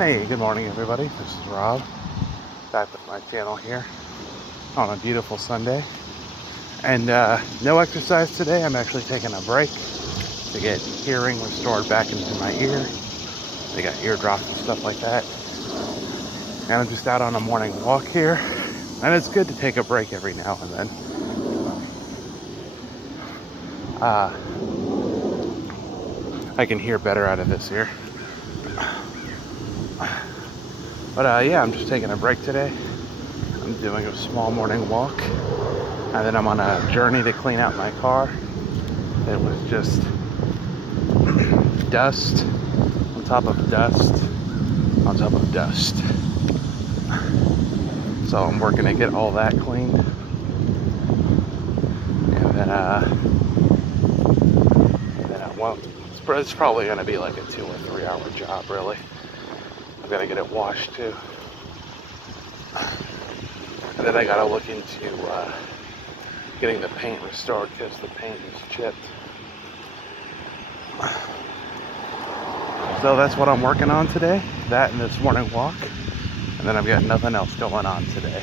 Hey, good morning everybody. This is Rob, back with my channel here on a beautiful Sunday. And no exercise today. I'm actually taking a break to get hearing restored back into my ear. They got ear drops and stuff like that. And I'm just out on a morning walk here. And it's good to take a break every now and then. I can hear better out of this ear. But yeah, I'm just taking a break today. I'm doing a small morning walk. And then I'm on a journey to clean out my car. It was just dust on top of dust on top of dust. So I'm working to get all that cleaned. And then well, it's probably going to be like a 2 or 3 hour job, really. I've got to get it washed too. And then I got to look into getting the paint restored because the paint is chipped. So that's what I'm working on today, that and this morning walk. And then I've got nothing else going on today,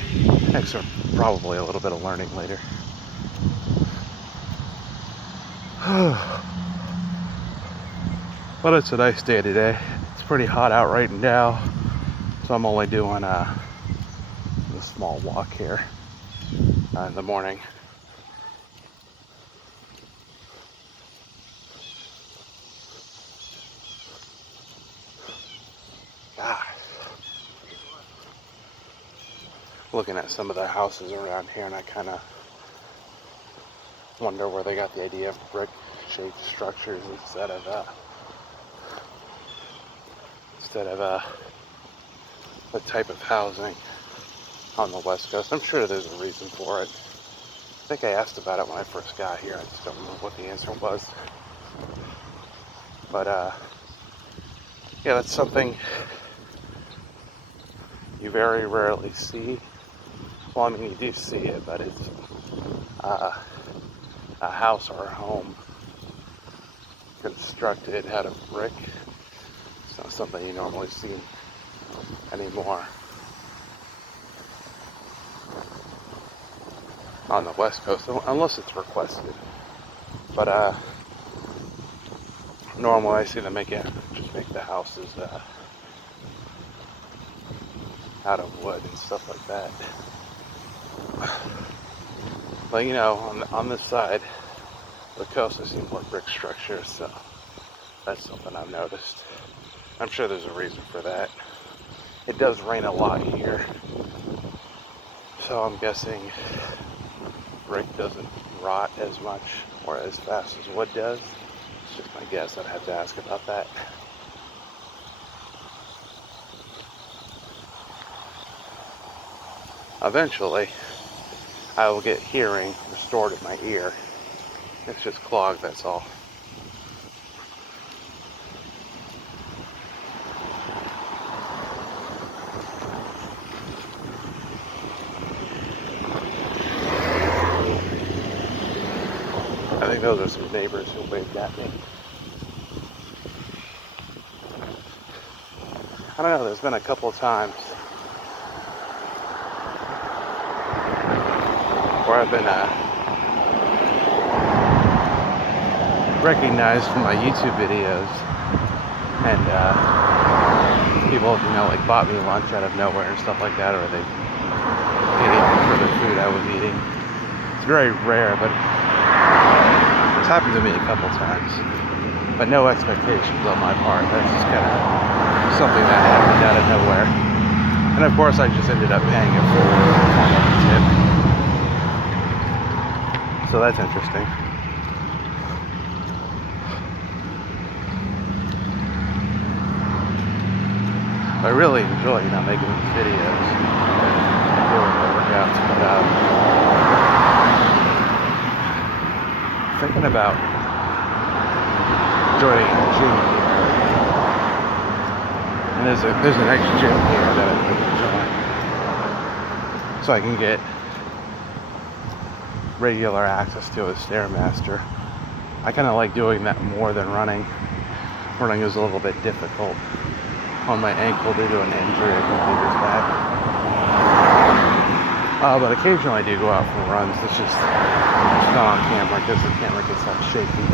except probably a little bit of learning later. But it's a nice day today. It's pretty hot out right now, so I'm only doing a small walk here in the morning. Looking at some of the houses around here, and I kind of wonder where they got the idea of brick-shaped structures instead of the type of housing on the West Coast. I'm sure there's a reason for it. I think I asked about it when I first got here. I just don't know what the answer was. But yeah, that's something you very rarely see. Well, I mean, you do see it, but it's a house or a home constructed out of brick. It's not something you normally see anymore on the West Coast, unless it's requested. But normally I see them make the houses out of wood and stuff like that. But you know, on this side of the coast, I see more brick structures, so that's something I've noticed. I'm sure there's a reason for that. It does rain a lot here, so I'm guessing brick doesn't rot as much or as fast as wood does. It's just my guess. I'd have to ask about that. Eventually, I will get hearing restored in my ear. It's just clogged, that's all. I think those are some neighbors who waved at me. I don't know, there's been a couple of times where I've been recognized from my YouTube videos, and people, you know, like bought me lunch out of nowhere and stuff like that, or they paid for the food I was eating. It's very rare, but it's happened to me a couple times. But no expectations on my part. That's just kind of something that happened out of nowhere. And of course, I just ended up paying it for a tip. So that's interesting. I really enjoy, you know, making these videos and doing the workouts, but thinking about joining a gym here. And there's an extra gym here that I'm going to join, so I can get regular access to a Stairmaster. I kind of like doing that more than running. Running is a little bit difficult. on my ankle due to an injury a couple years back. But occasionally I do go out for runs. It's just not on camera because the camera gets all shaky.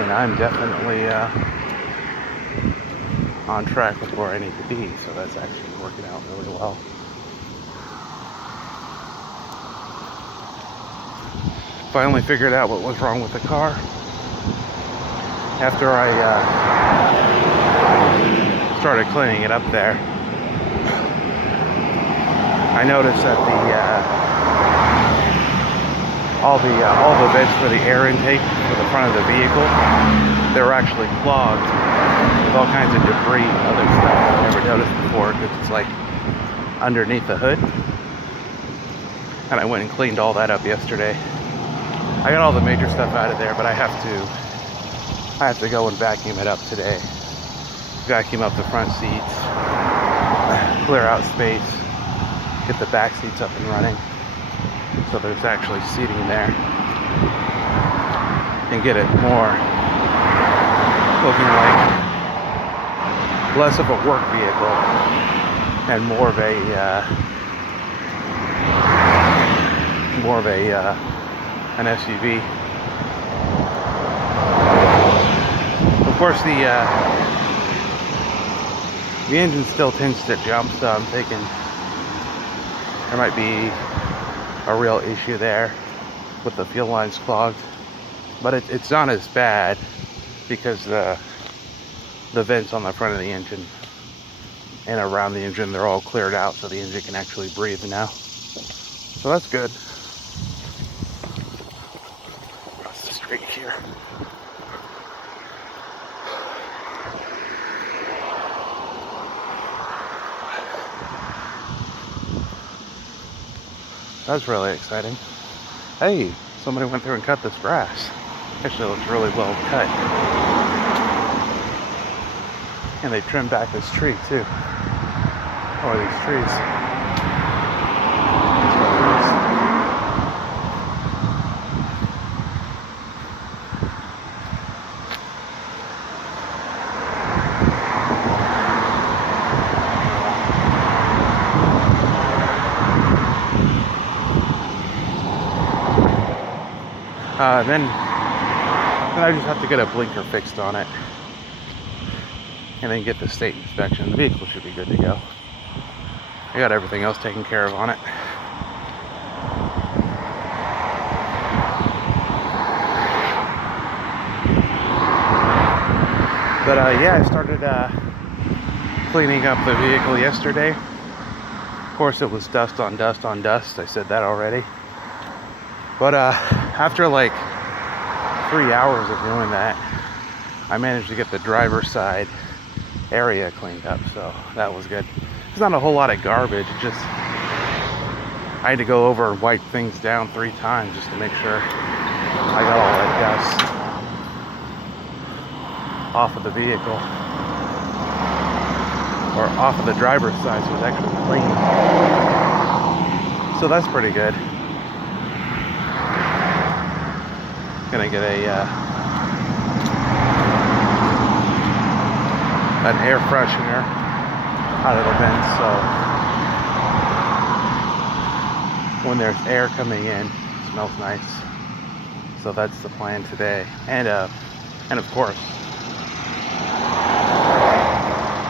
And I'm definitely on track with where I need to be, so that's actually working out really well. Finally figured out what was wrong with the car. After I started cleaning it up there, I noticed that all the vents for the air intake for the front of the vehicle, they were actually clogged with all kinds of debris and other stuff I've never noticed before because it's like underneath the hood. And I went and cleaned all that up yesterday. I got all the major stuff out of there, but I have to go and vacuum it up today. Vacuum up the front seats, clear out space, get the back seats up and running so there's actually seating there, and get it more looking like less of a work vehicle and more of an SUV. Of course, the engine still tends to jump, so I'm thinking there might be a real issue there with the fuel lines clogged. But it's not as bad because the vents on the front of the engine and around the engine, they're all cleared out, so the engine can actually breathe now. So that's good. Across the street here. That's really exciting. Hey, somebody went through and cut this grass. Actually, it looks really well cut. And they trimmed back this tree too. Or these trees. Then I just have to get a blinker fixed on it and then get the state inspection. The vehicle should be good to go. I got everything else taken care of on it. But yeah, I started cleaning up the vehicle yesterday. Of course, it was dust on dust on dust. I said that already. But after like 3 hours of doing that, I managed to get the driver's side area cleaned up, so that was good. It's not a whole lot of garbage, just I had to go over and wipe things down 3 times just to make sure I got all that dust off of the vehicle, or off of the driver's side, so it's actually clean. So that's pretty good. Gonna get an air freshener out of the vent, so when there's air coming in, it smells nice. So that's the plan today. And of course,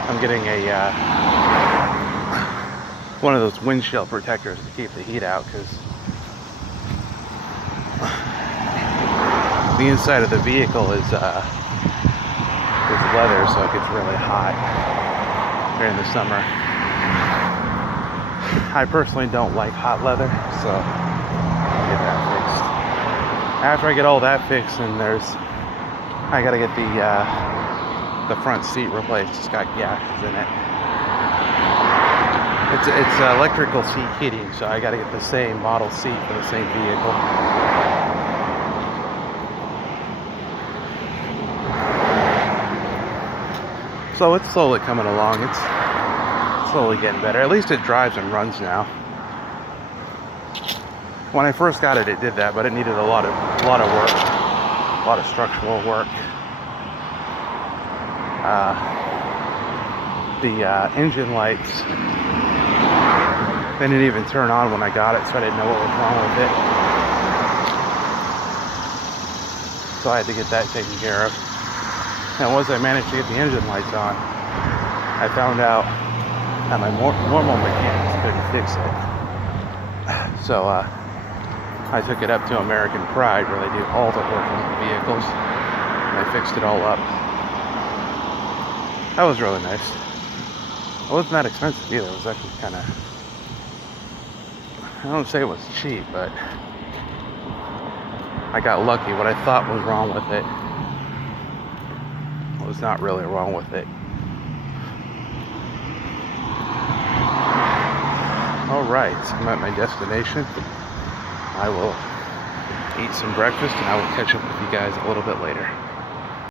I'm getting one of those windshield protectors to keep the heat out, because the inside of the vehicle is leather, so it gets really hot during the summer. I personally don't like hot leather, so I'll get that fixed. After I get all that fixed, then I gotta get the front seat replaced. It's got gases in it. It's electrical seat heating, so I gotta get the same model seat for the same vehicle. So it's slowly coming along. It's slowly getting better. At least it drives and runs now. When I first got it, it did that, but it needed a lot of work. A lot of structural work. The engine lights, they didn't even turn on when I got it, so I didn't know what was wrong with it. So I had to get that taken care of. And once I managed to get the engine lights on, I found out that my normal mechanics couldn't fix it. So I took it up to American Pride, where they do all the work on the vehicles, and they fixed it all up. That was really nice. It wasn't that expensive either. It was actually kind of, I don't say it was cheap, but I got lucky. What I thought was wrong with it was not really wrong with it. Alright, I'm at my destination. I will eat some breakfast and I will catch up with you guys a little bit later.